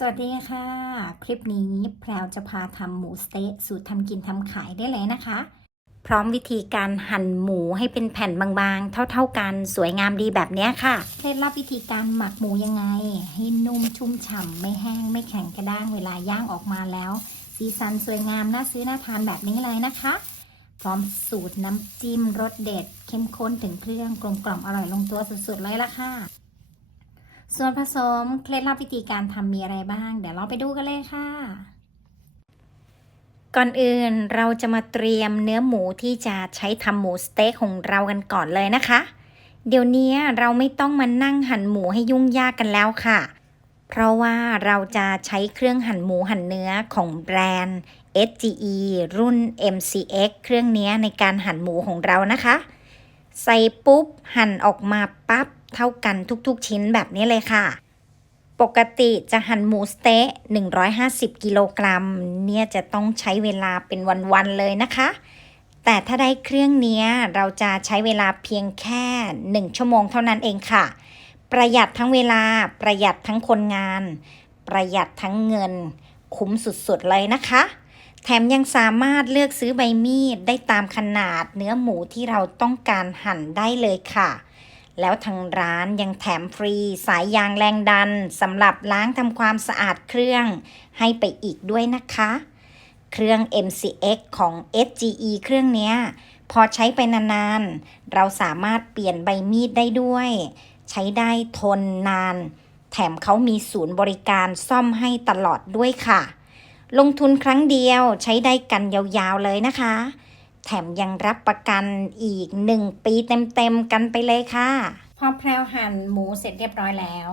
สวัสดีค่ะ คลิปนี้แพรวจะพาทำหมูสเต๊ะสูตรทำกินทำขายได้เลยนะคะ พร้อมวิธีการหั่นหมูให้เป็นแผ่นบางๆ เท่าๆกันสวยงามดีแบบนี้ค่ะเคล็ดลับวิธีการหมักหมูยังไง ให้นุ่มชุ่มฉ่ำไม่แห้งไม่แข็งกระด้างเวลาย่างออกมาแล้ว สีสันสวยงามน่าซื้อน่าทานแบบนี้เลยนะคะ พร้อมสูตรน้ำจิ้มรสเด็ด เข้มข้นถึงเครื่องกลมกล่อมอร่อยลงตัวสุดๆเลยละค่ะ ส่วนผสมเคล็ดลับวิธีการทำมีอะไรบ้าง เดี๋ยวเราไปดูกันเลยค่ะ ก่อนอื่นเราจะมาเตรียมเนื้อหมูที่จะใช้ทำหมูสเต็กของเรากันก่อนเลยนะคะ เดี๋ยวนี้เราไม่ต้องมานั่งหั่นหมูให้ยุ่งยากกันแล้วค่ะ เพราะว่าเราจะใช้เครื่องหั่นหมูหั่นเนื้อของแบรนด์ SGE รุ่น MCX เครื่องนี้ในการหั่นหมูของเรานะคะ ใส่ปุ๊บหั่นออกมาปั๊บ เท่ากันทุกๆ ชิ้นแบบนี้เลยค่ะ ปกติจะหั่นหมูสเต๊ะ 150 กิโลกรัม เนี่ยจะต้องใช้เวลาเป็นวันๆเลยนะคะ แต่ถ้าได้เครื่องเนี้ยเราจะใช้เวลาเพียงแค่ 1 ชั่วโมงเท่านั้นเองค่ะ ประหยัดทั้งเวลา ประหยัดทั้งคนงาน ประหยัดทั้งเงิน คุ้มสุดๆเลยนะคะแถมยังสามารถเลือกซื้อใบมีดได้ตามขนาดเนื้อหมูที่เราต้องการหั่นได้เลยค่ะ แล้วทางร้านยังแถมฟรีสายยางแรงดันสำหรับล้างทำความสะอาดเครื่อง ให้ไปอีกด้วยนะคะ เครื่อง MCX ของ SGE เครื่องเนี้ย พอใช้ไปนานๆ เราสามารถเปลี่ยนใบมีดได้ด้วย ใช้ได้ทนนาน แถมเขามีศูนย์บริการซ่อมให้ตลอดด้วยค่ะ ลงทุนครั้งเดียวใช้ได้กันยาวๆเลยนะคะ แถมยังรับประกันอีก 1 ปีเต็มๆกันไปเลยค่ะพอแพรวหั่นหมูเสร็จเรียบร้อยแล้ว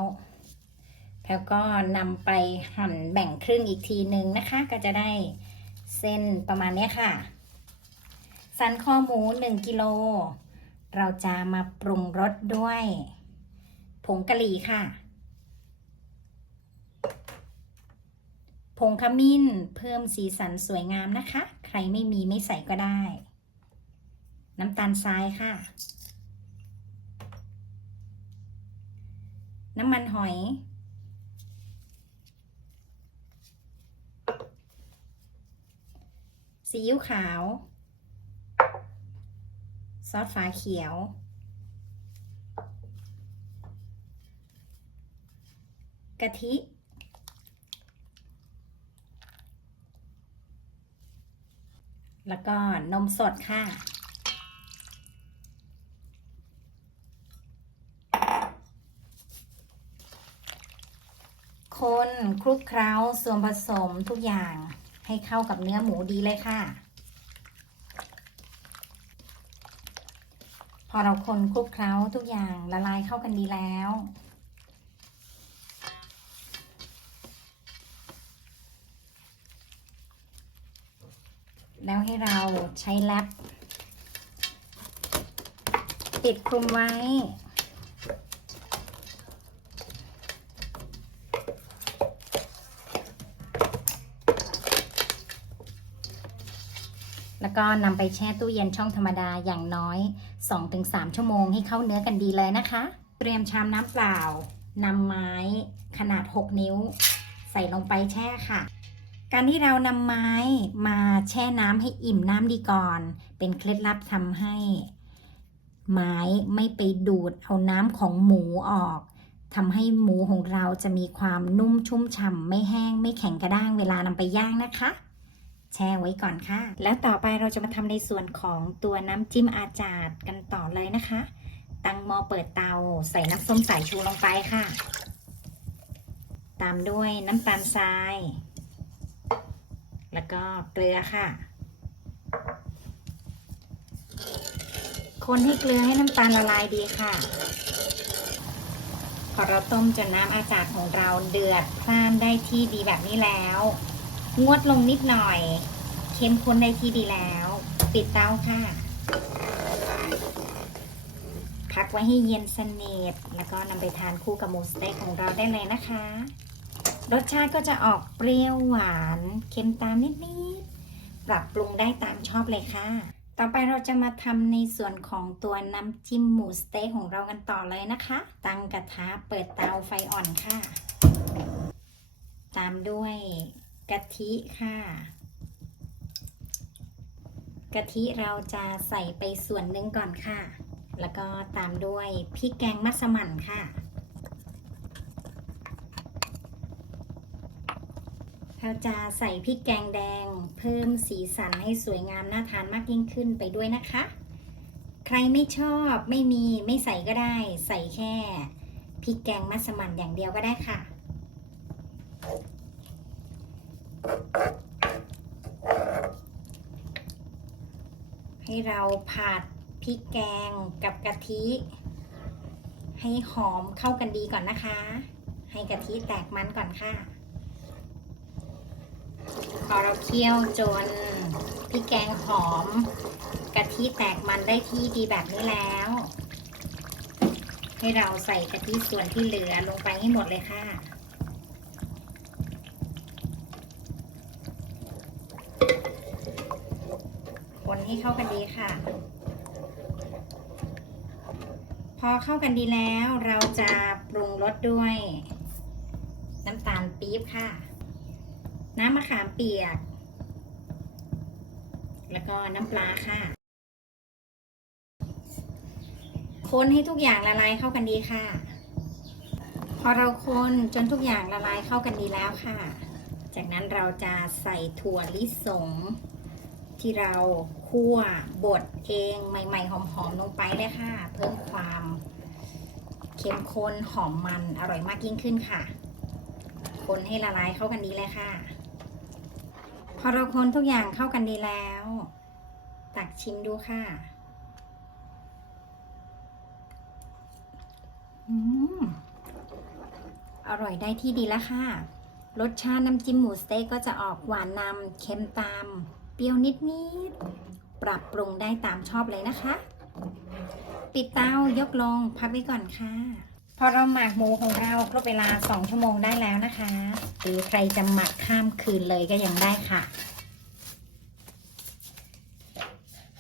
แพรวก็นำไปหั่นแบ่งครึ่งอีกทีหนึ่งนะคะ ก็จะได้เส้นประมาณนี้ค่ะ สันคอหมู 1 กิโล เราจะมาปรุงรสด้วย ผงกะหรี่ค่ะ ผงขมิ้นเพิ่มสีสันสวยงามนะคะ ใครไม่มีไม่ใส่ก็ได้ น้ำตาลทรายค่ะ น้ำมันหอย ซีอิ๊วขาว ซอสฝาเขียว กะทิแล้วก็นมสดค่ะ คนคลุกเคล้าส่วนผสมทุกอย่างให้เข้ากับเนื้อหมูดีเลยค่ะ พอเราคนคลุกเคล้าทุกอย่างละลายเข้ากันดีแล้ว แล้วให้เราใช้แรปปิดคลุมไว้ ก็นำไปแช่ตู้เย็นช่องธรรมดาอย่างน้อย 2-3 ชั่วโมงให้เข้าเนื้อกันดีเลยนะคะ เตรียมชามน้ำเปล่านำไม้ขนาด 6 นิ้ว ใส่ลงไปแช่ค่ะ การที่เรานำไม้มาแช่น้ำให้อิ่มน้ำดีก่อน เป็นเคล็ดลับทำให้ ไม้ไม่ไปดูดเอาน้ำของหมูออกทำให้หมูของเราจะมีความนุ่มชุ่มฉ่ำไม่แห้งไม่แข็งกระด้างเวลานำไปย่างนะคะ แช่ไว้ก่อนค่ะ แล้วต่อไปเราจะมาทำในส่วนของตัวน้ำจิ้มอาจาดกันต่อเลยนะคะ ตั้งหม้อเปิดเตาใส่น้ำส้มสายชูลงไปค่ะ ตามด้วยน้ำตาลทราย แล้วก็เกลือค่ะ คนให้เกลือให้น้ำตาลละลายดีค่ะ พอเราต้มจนน้ำอาจาดของเราเดือดพล่านได้ที่ดีแบบนี้แล้ว งวดลงนิดหน่อยเข้มข้นได้ที่ดีแล้ว ปิดเตาค่ะ พักไว้ให้เย็นสนิทแล้วก็นำไปทานคู่กับหมูสเต็กของเราได้เลยนะคะ รสชาติก็จะออกเปรี้ยวหวาน เค็มตามนิดๆ ปรับปรุงได้ตามชอบเลยค่ะ ต่อไปเราจะมาทำในส่วนของตัวน้ำจิ้มหมูสเต๊กของเรากันต่อเลยนะคะ ตั้งกระทะเปิดเตาไฟอ่อนค่ะ ตามด้วย กะทิค่ะ กะทิเราจะใส่ไปส่วนหนึ่งก่อนค่ะ แล้วก็ตามด้วยพริกแกงมัสมั่นค่ะ เราจะใส่พริกแกงแดง เพิ่มสีสันให้สวยงามน่าทานมากยิ่งขึ้นไปด้วยนะคะ ใครไม่ชอบไม่มีไม่ใส่ก็ได้ ใส่แค่พริกแกงมัสมั่นอย่างเดียวก็ได้ค่ะ ให้เราผัดพริกแกงกับกะทิ ให้หอมเข้ากันดีก่อนนะคะ ให้กะทิแตกมันก่อนค่ะ พอเราเคี่ยวจนพริกแกงหอม กะทิแตกมันได้ที่ดีแบบนี้แล้ว ให้เราใส่กะทิส่วนที่เหลือลงไปให้หมดเลยค่ะ ให้เข้ากันดีค่ะ พอเข้ากันดีแล้วเราจะปรุงรสด้วย น้ำตาลปี๊บค่ะ น้ำมะขามเปียก แล้วก็น้ำปลาค่ะ คนให้ทุกอย่างละลายเข้ากันดีค่ะ พอเราคนจนทุกอย่างละลายเข้ากันดีแล้วค่ะจากนั้นเราจะใส่ถั่วลิสงที่เรา คั่วบดเองใหม่ ๆ หอมๆลงไปเลยค่ะ เพิ่มความเข้มข้นหอมมันอร่อยมากยิ่งขึ้นค่ะ คนให้ละลายเข้ากันดีเลยค่ะ พอเราคนทุกอย่างเข้ากันดีแล้ว ตักชิมดูค่ะอืมอร่อยได้ที่ดีแล้วค่ะ รสชาติน้ำจิ้มหมูสเต๊กก็จะออกหวานนำเค็มตาม เปรี้ยวนิดๆ ปรับปรุงได้ตามชอบเลยนะคะ ปิดเตายกลงพักไว้ก่อนค่ะ พอเราหมักหมูของเราครบเวลา 2 ชั่วโมงได้แล้วนะคะหรือใครจะหมักข้ามคืนเลยก็ยังได้ค่ะ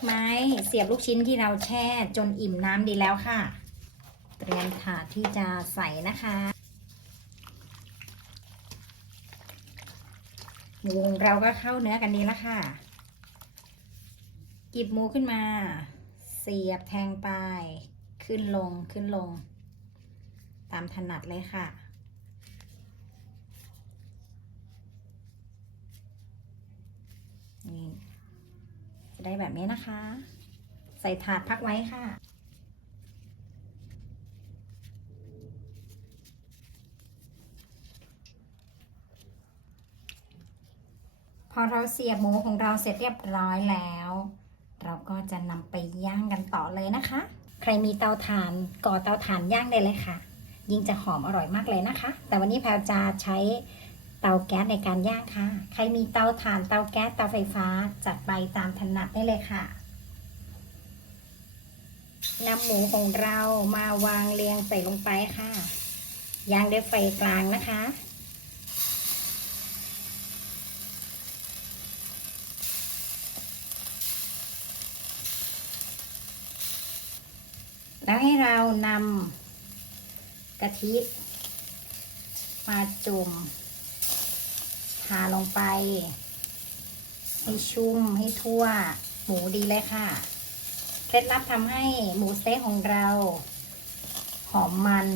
ไม้เสียบลูกชิ้นที่เราแช่จนอิ่มน้ำดีแล้วค่ะ เตรียมถาดที่จะใส่นะคะหมูของเราก็เข้าเนื้อกันดีแล้วค่ะ กิบหมูขึ้นมา เสียบแทงไป ขึ้นลงขึ้นลง ตามถนัดเลยค่ะ นี่จะได้แบบนี้นะคะ ใส่ถาดพักไว้ค่ะพอเราเสียบหมูของเราเสร็จเรียบร้อยแล้ว เราก็จะนำไปย่างกันต่อเลยนะคะ ใครมีเตาถ่านก่อเตาถ่านย่างได้เลยค่ะ ยิ่งจะหอมอร่อยมากเลยนะคะ แต่วันนี้แพลวจะใช้เตาแก๊สในการย่างค่ะ ใครมีเตาถ่านเตาแก๊สเตาไฟฟ้าจัดไปตามถนัดได้เลยค่ะนำหมูของเรามาวางเรียงใส่ลงไปค่ะ ย่างด้วยไฟกลางนะคะ แล้วให้เรานำกะทิมาจุ่มทาลงไป ให้ชุ่มให้ทั่ว หมูดีเลยค่ะ เคล็ดลับทำให้หมูสเต๊กของเรา หอมมัน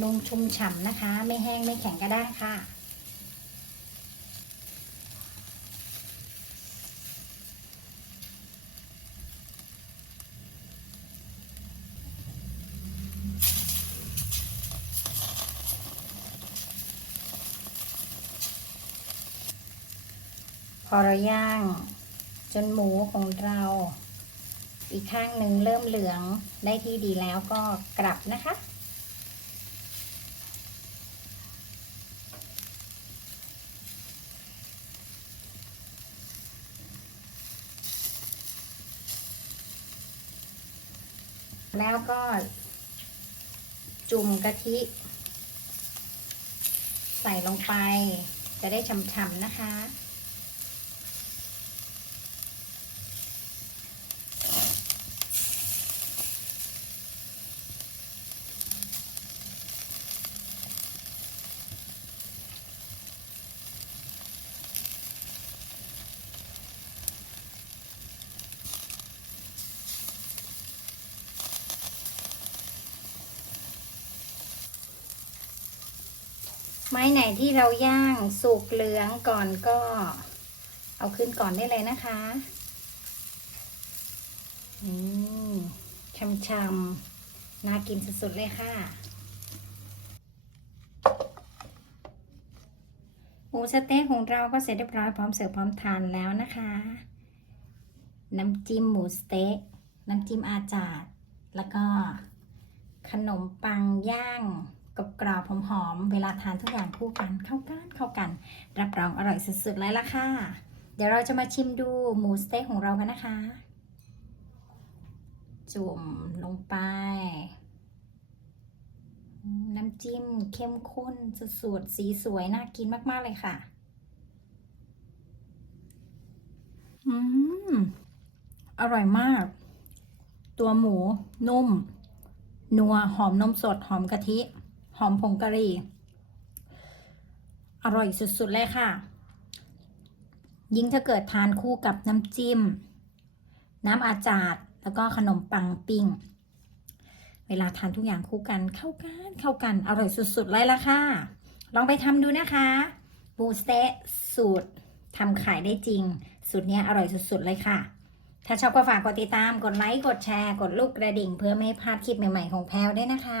นุ่มชุ่มฉ่ำนะคะ ไม่แห้งไม่แข็งก็ได้ค่ะ อเราย่าง จนหมูของเรา อีกข้างหนึ่งเริ่มเหลืองได้ที่ดีแล้วก็กลับนะคะ แล้วก็จุ่มกะทิ ใส่ลงไปจะได้ฉ่ำๆนะคะ ไม้ไหนที่เราย่างสุกเหลืองก่อนก็ เอาขึ้นก่อนได้เลยนะคะอืมช่ำๆน่ากินสุดๆเลยค่ะหมูสเต๊กของเราก็เสร็จเรียบร้อยพร้อมเสิร์ฟพร้อมทานแล้วนะคะ น้ำจิ้มหมูสเต๊กน้ำจิ้มอาจาดแล้วก็ขนมปังย่าง กับกรอบหอมๆเวลาทานทุกอย่างคู่กันเข้ากันเข้ากัน รับรองอร่อยสุดๆเลยล่ะค่ะ เดี๋ยวเราจะมาชิมดูหมูสเต๊กของเรากันนะคะ จุ่มลงไป น้ำจิ้มเข้มข้นสุดๆสีสวยน่ากินมากๆเลยค่ะอืมอร่อยมาก ตัวหมูนุ่ม นัว หอมนมสด หอมกะทิ หอมผงกะหรี่ อร่อยสุด ๆ เลยค่ะ ยิ่งถ้าเกิดทานคู่กับน้ำจิ้ม น้ำอาจาดแล้วก็ขนมปังปิ้ง เวลาทานทุกอย่างคู่กันเข้ากันเข้ากันอร่อยสุด ๆ เลยละค่ะ ลองไปทำดูนะคะบูสเตะสูตรทำขายได้จริง สูตรนี้อร่อยสุด ๆ เลยค่ะ ถ้าชอบก็ฝากกดติดตาม กดไลค์ กดแชร์ กดลูกกระดิ่ง เพื่อไม่ให้พลาดคลิปใหม่ ๆ ของแพลวด้วยนะคะ